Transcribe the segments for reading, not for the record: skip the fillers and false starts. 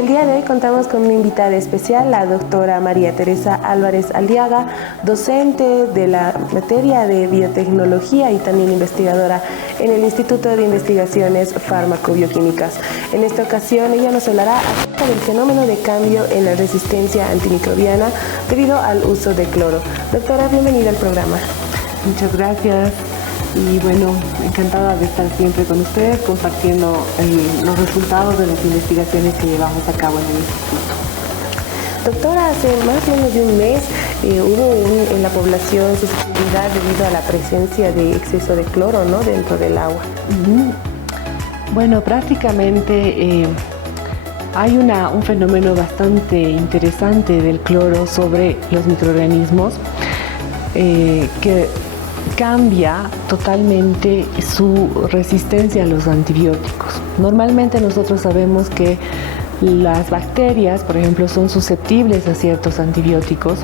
el día de hoy contamos con una invitada especial, la doctora María Teresa Álvarez Aliaga, docente de la materia de biotecnología y también investigadora en el Instituto de Investigaciones Fármaco-Bioquímicas. En esta ocasión ella nos hablará acerca del fenómeno de cambio en la resistencia antimicrobiana debido al uso de cloro. Doctora, bienvenida al programa. Muchas gracias. Y bueno, encantada de estar siempre con ustedes compartiendo los resultados de las investigaciones que llevamos a cabo en el instituto. Doctora, hace más o menos de un mes hubo en la población susceptibilidad debido a la presencia de exceso de cloro, ¿no?, dentro del agua. Bueno, prácticamente hay un fenómeno bastante interesante del cloro sobre los microorganismos que cambia totalmente su resistencia a los antibióticos. Normalmente nosotros sabemos que las bacterias, por ejemplo, son susceptibles a ciertos antibióticos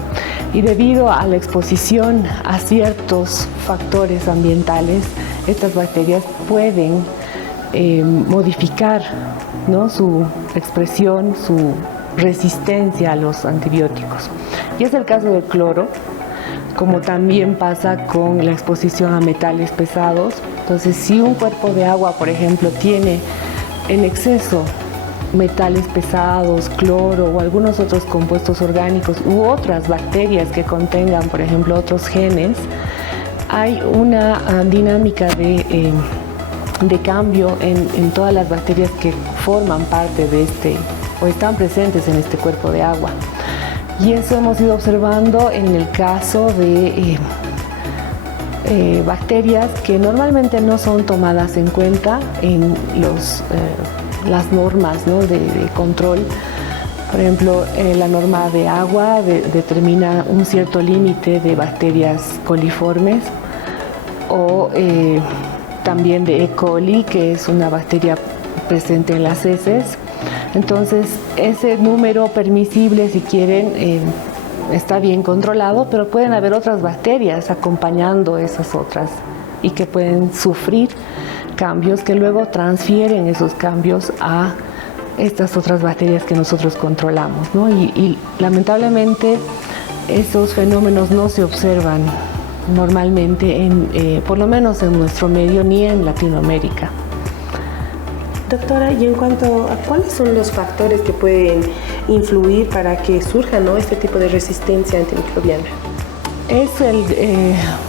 y debido a la exposición a ciertos factores ambientales, estas bacterias pueden modificar, ¿no?, su expresión, su resistencia a los antibióticos. Y es el caso del cloro, como también pasa con la exposición a metales pesados. Entonces, si un cuerpo de agua, por ejemplo, tiene en exceso metales pesados, cloro o algunos otros compuestos orgánicos u otras bacterias que contengan, por ejemplo, otros genes, hay una dinámica de cambio en todas las bacterias que forman parte de o están presentes en este cuerpo de agua. Y eso hemos ido observando en el caso de bacterias que normalmente no son tomadas en cuenta en las normas, ¿no?, de control. Por ejemplo, la norma de agua determina un cierto límite de bacterias coliformes o también de E. coli, que es una bacteria presente en las heces. Entonces, ese número permisible, si quieren, está bien controlado, pero pueden haber otras bacterias acompañando esas otras y que pueden sufrir cambios que luego transfieren esos cambios a estas otras bacterias que nosotros controlamos, ¿no? Y lamentablemente esos fenómenos no se observan normalmente, por lo menos en nuestro medio, ni en Latinoamérica. Doctora, y en cuanto a cuáles son los factores que pueden influir para que surja, ¿no?, este tipo de resistencia antimicrobiana? Es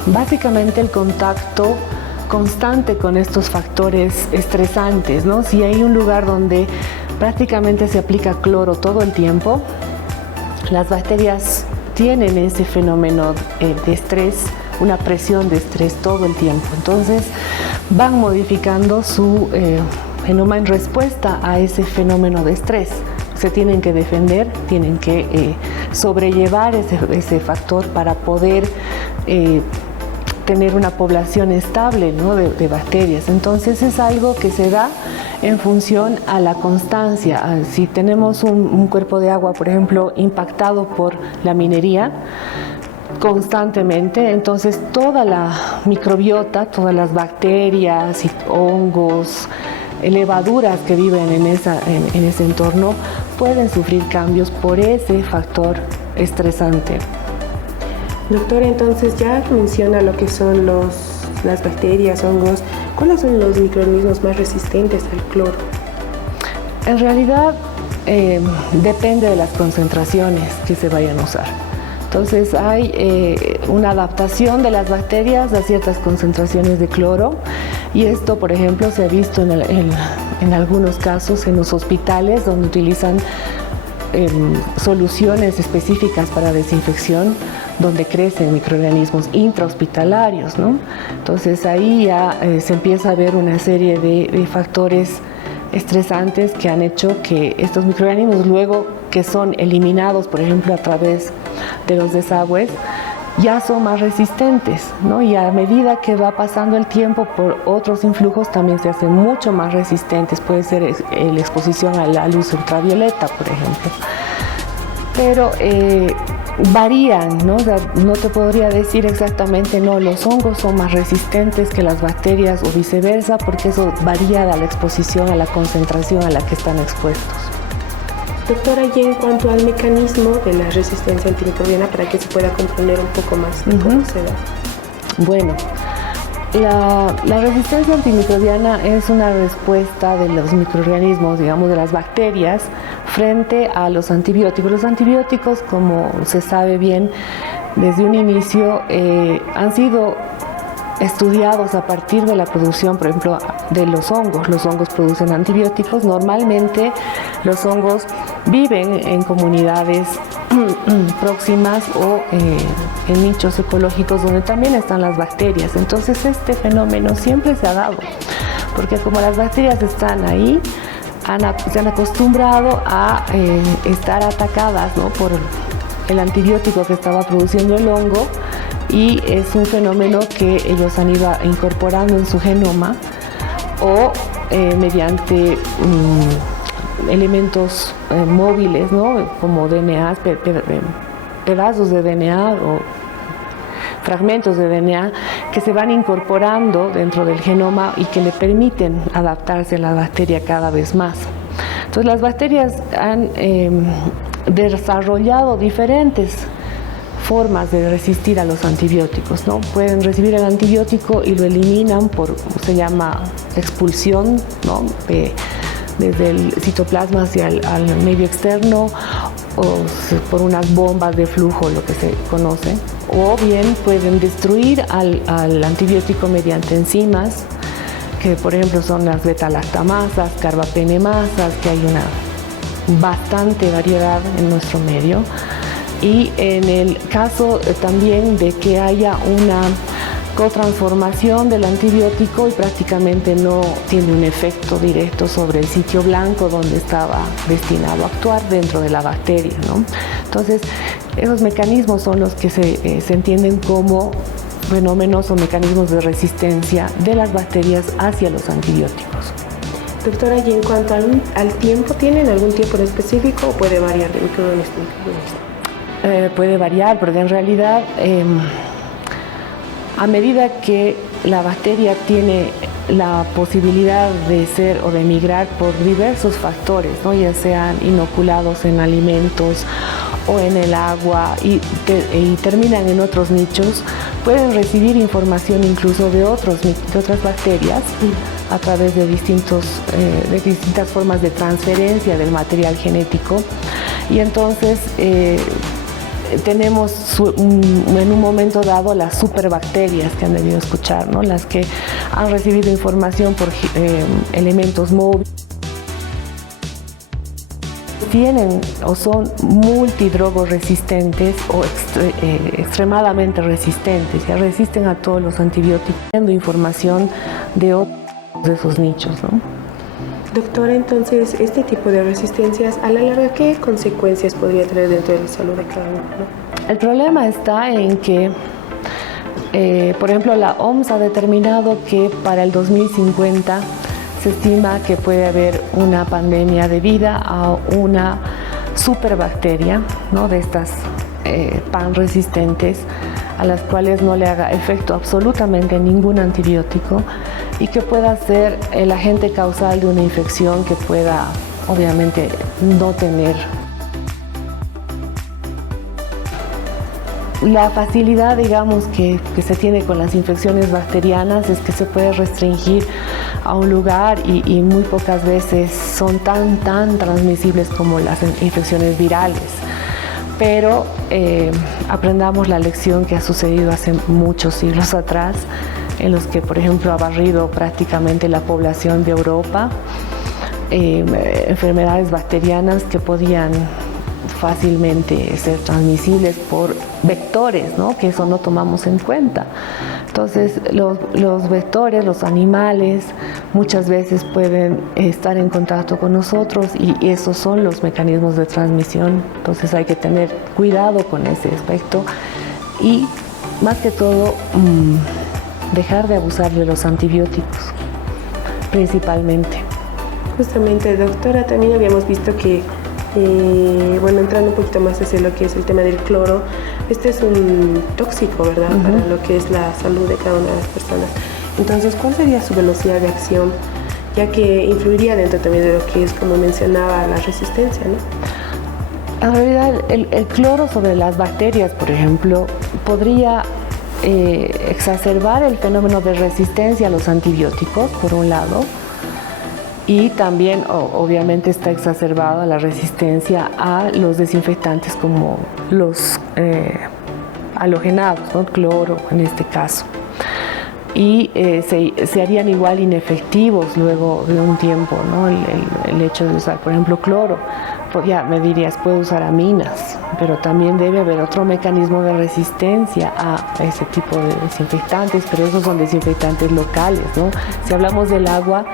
básicamente el contacto constante con estos factores estresantes, ¿no? Si hay un lugar donde prácticamente se aplica cloro todo el tiempo, las bacterias tienen ese fenómeno de estrés, una presión de estrés todo el tiempo. Entonces van modificando su genoma en respuesta a ese fenómeno de estrés. Se tienen que defender, tienen que sobrellevar ese factor para poder tener una población estable, ¿no?, de bacterias. Entonces es algo que se da en función a la constancia. Si tenemos un cuerpo de agua, por ejemplo, impactado por la minería constantemente, entonces toda la microbiota, todas las bacterias y hongos, levaduras que viven en ese entorno pueden sufrir cambios por ese factor estresante. Doctora, entonces ya menciona lo que son las bacterias, hongos. ¿Cuáles son los microorganismos más resistentes al cloro? En realidad depende de las concentraciones que se vayan a usar. Entonces hay una adaptación de las bacterias a ciertas concentraciones de cloro, y esto, por ejemplo, se ha visto en algunos casos en los hospitales donde utilizan soluciones específicas para desinfección, donde crecen microorganismos intrahospitalarios, ¿no? Entonces ahí ya se empieza a ver una serie de factores estresantes que han hecho que estos microorganismos, luego que son eliminados, por ejemplo, a través de los desagües, ya son más resistentes, ¿no? Y a medida que va pasando el tiempo por otros influjos también se hacen mucho más resistentes. Puede ser la exposición a la luz ultravioleta, por ejemplo. Pero varían, ¿no? O sea, no te podría decir exactamente, no, los hongos son más resistentes que las bacterias o viceversa, porque eso varía de la exposición, a la concentración a la que están expuestos. Doctora, y en cuanto al mecanismo de la resistencia antimicrobiana, para que se pueda comprender un poco más de cómo se da. Bueno, la resistencia antimicrobiana es una respuesta de los microorganismos, digamos de las bacterias, frente a los antibióticos. Los antibióticos, como se sabe bien, desde un inicio han sido estudiados a partir de la producción, por ejemplo, de los hongos. Los hongos producen antibióticos. Normalmente los hongos viven en comunidades próximas o en nichos ecológicos donde también están las bacterias. Entonces este fenómeno siempre se ha dado, porque como las bacterias están ahí, se han acostumbrado a estar atacadas, ¿no?, por el antibiótico que estaba produciendo el hongo, y es un fenómeno que ellos han ido incorporando en su genoma o mediante elementos móviles, ¿no?, como DNA, pedazos de DNA o fragmentos de DNA que se van incorporando dentro del genoma y que le permiten adaptarse a la bacteria cada vez más. Entonces las bacterias han desarrollado diferentes formas de resistir a los antibióticos, ¿no? Pueden recibir el antibiótico y lo eliminan por, se llama expulsión, ¿no?, desde el citoplasma hacia al medio externo, o por unas bombas de flujo, lo que se conoce, o bien pueden destruir al antibiótico mediante enzimas, que por ejemplo son las beta-lactamasas, carbapenemasas, que hay una bastante variedad en nuestro medio. Y en el caso también de que haya una cotransformación del antibiótico y prácticamente no tiene un efecto directo sobre el sitio blanco donde estaba destinado a actuar dentro de la bacteria, ¿no? Entonces, esos mecanismos son los que se entienden como fenómenos o mecanismos de resistencia de las bacterias hacia los antibióticos. Doctora, y en cuanto al tiempo, ¿tienen algún tiempo en específico o puede variar de microorganismo a microorganismo? Puede variar, porque en realidad a medida que la bacteria tiene la posibilidad de ser o de migrar por diversos factores, ¿no?, ya sean inoculados en alimentos o en el agua y terminan en otros nichos, pueden recibir información incluso de otras bacterias a través de distintas formas de transferencia del material genético, y entonces tenemos en un momento dado las superbacterias que han debido escuchar, ¿no?, las que han recibido información por elementos móviles. Tienen o son multidrogoresistentes o extremadamente resistentes, ya resisten a todos los antibióticos, teniendo información de otros de esos nichos, ¿no? Doctora, entonces, este tipo de resistencias, a la larga, ¿qué consecuencias podría traer dentro de la salud de cada uno, ¿no? El problema está en que, por ejemplo, la OMS ha determinado que para el 2050 se estima que puede haber una pandemia debida a una superbacteria, ¿no?, de estas pan resistentes, a las cuales no le haga efecto absolutamente ningún antibiótico y que pueda ser el agente causal de una infección que pueda, obviamente, no tener. La facilidad, digamos, que se tiene con las infecciones bacterianas es que se puede restringir a un lugar y muy pocas veces son tan transmisibles como las infecciones virales. Pero aprendamos la lección que ha sucedido hace muchos siglos atrás, en los que, por ejemplo, ha barrido prácticamente la población de Europa, enfermedades bacterianas que podían fácilmente ser transmisibles por vectores, ¿no?, que eso no tomamos en cuenta. Entonces, los vectores, los animales, muchas veces pueden estar en contacto con nosotros y esos son los mecanismos de transmisión. Entonces hay que tener cuidado con ese aspecto y, más que todo, dejar de abusar de los antibióticos, principalmente. Justamente, doctora, también habíamos visto que, entrando un poquito más hacia lo que es el tema del cloro, este es un tóxico, ¿verdad?, para lo que es la salud de cada una de las personas. Entonces, ¿cuál sería su velocidad de acción ya que influiría dentro también de lo que es, como mencionaba, la resistencia, ¿no? En realidad, el cloro sobre las bacterias, por ejemplo, podría exacerbar el fenómeno de resistencia a los antibióticos, por un lado, y también obviamente está exacerbada la resistencia a los desinfectantes como los halogenados, ¿no? Cloro en este caso. Y se harían igual inefectivos luego de un tiempo, ¿no? El hecho de usar, por ejemplo, cloro. Ya me dirías, puede usar aminas, pero también debe haber otro mecanismo de resistencia a ese tipo de desinfectantes, pero esos son desinfectantes locales, ¿no? Si hablamos del agua,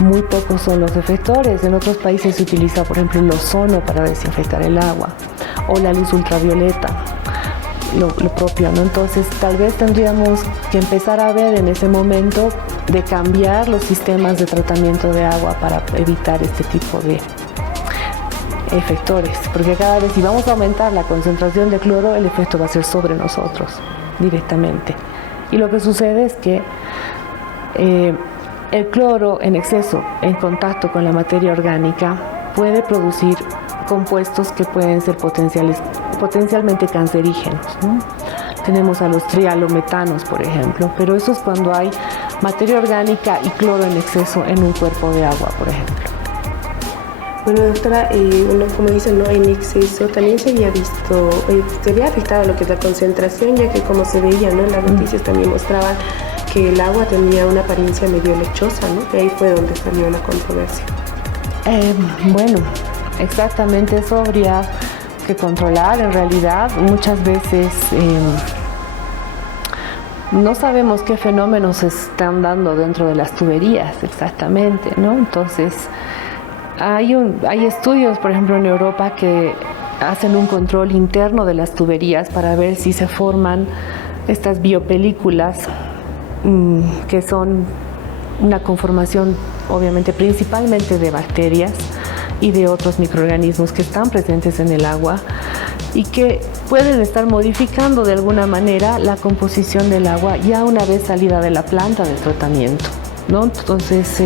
muy pocos son los efectores. En otros países se utiliza, por ejemplo, el ozono para desinfectar el agua, o la luz ultravioleta, lo propio, ¿no? Entonces, tal vez tendríamos que empezar a ver en ese momento de cambiar los sistemas de tratamiento de agua para evitar este tipo de efectores, porque cada vez si vamos a aumentar la concentración de cloro, el efecto va a ser sobre nosotros directamente. Y lo que sucede es que el cloro en exceso, en contacto con la materia orgánica, puede producir compuestos que pueden ser potencialmente cancerígenos, ¿no? Tenemos a los trialometanos, por ejemplo, pero eso es cuando hay materia orgánica y cloro en exceso en un cuerpo de agua, por ejemplo. Bueno, doctora, como dicen, ¿no? En exceso también se había visto, se había afectado lo que es la concentración, ya que como se veía, ¿no? Las noticias también mostraban que el agua tenía una apariencia medio lechosa, ¿no? Que ahí fue donde salió la controversia. Bueno, exactamente eso habría que controlar. En realidad, muchas veces no sabemos qué fenómenos se están dando dentro de las tuberías exactamente, ¿no? Entonces, hay estudios, por ejemplo, en Europa que hacen un control interno de las tuberías para ver si se forman estas biopelículas que son una conformación, obviamente, principalmente de bacterias y de otros microorganismos que están presentes en el agua y que pueden estar modificando de alguna manera la composición del agua ya una vez salida de la planta de tratamiento, ¿no? Entonces,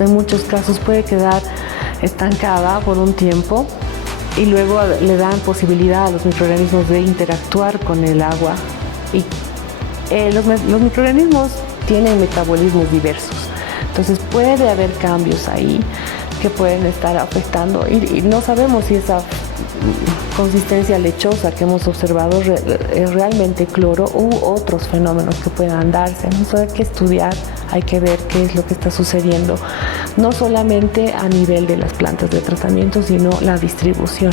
en muchos casos puede quedar estancada por un tiempo y luego le dan posibilidad a los microorganismos de interactuar con el agua. Y los microorganismos tienen metabolismos diversos, entonces puede haber cambios ahí que pueden estar afectando y no sabemos si esa consistencia lechosa que hemos observado es realmente cloro u otros fenómenos que puedan darse. Eso hay que estudiar, hay que ver qué es lo que está sucediendo, no solamente a nivel de las plantas de tratamiento, sino la distribución.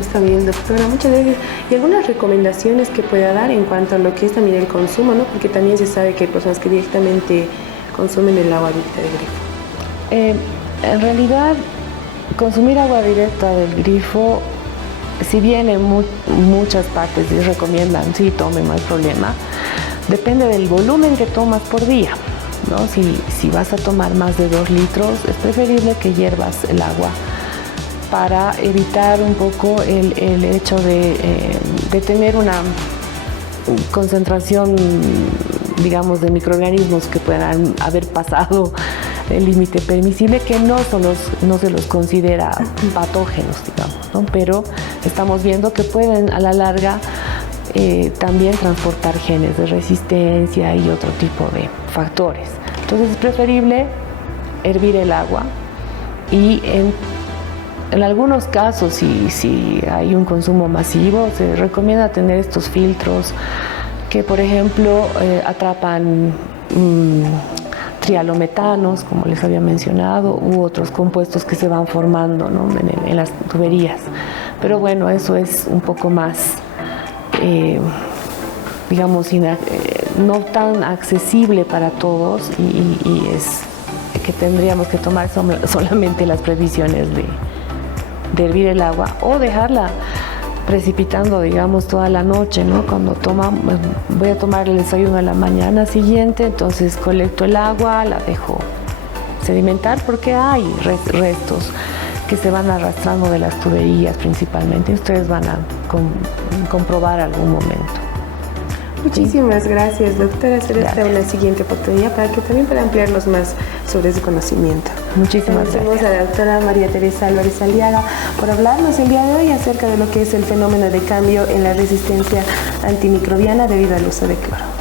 Está bien, doctora, muchas gracias. ¿Y algunas recomendaciones que pueda dar en cuanto a lo que es también el consumo, ¿no? Porque también se sabe que hay personas que directamente consumen el agua directa del grifo. En realidad, consumir agua directa del grifo, si bien en muchas partes sí recomiendan, sí, tome, no hay problema, depende del volumen que tomas por día, ¿no? Si vas a tomar más de 2 litros, es preferible que hiervas el agua para evitar un poco el hecho de tener una concentración, digamos, de microorganismos que puedan haber pasado el límite permisible, que no se los considera patógenos, digamos, ¿no? Pero estamos viendo que pueden a la larga también transportar genes de resistencia y otro tipo de factores. Entonces es preferible hervir el agua y en algunos casos, si hay un consumo masivo, se recomienda tener estos filtros que, por ejemplo, atrapan trialometanos, como les había mencionado, u otros compuestos que se van formando, ¿no? en las tuberías. Pero bueno, eso es un poco más, digamos, no tan accesible para todos y es que tendríamos que tomar solamente las previsiones de hervir el agua o dejarla precipitando, digamos, toda la noche, ¿no? Cuando voy a tomar el desayuno a la mañana siguiente, entonces colecto el agua, la dejo sedimentar porque hay restos que se van arrastrando de las tuberías principalmente. Ustedes van a comprobar algún momento. Muchísimas gracias, doctora. Será hasta una siguiente oportunidad para que también pueda ampliarnos más sobre ese conocimiento. Muchísimas gracias. Agradecemos a la doctora María Teresa Álvarez Aliaga por hablarnos el día de hoy acerca de lo que es el fenómeno de cambio en la resistencia antimicrobiana debido al uso de cloro.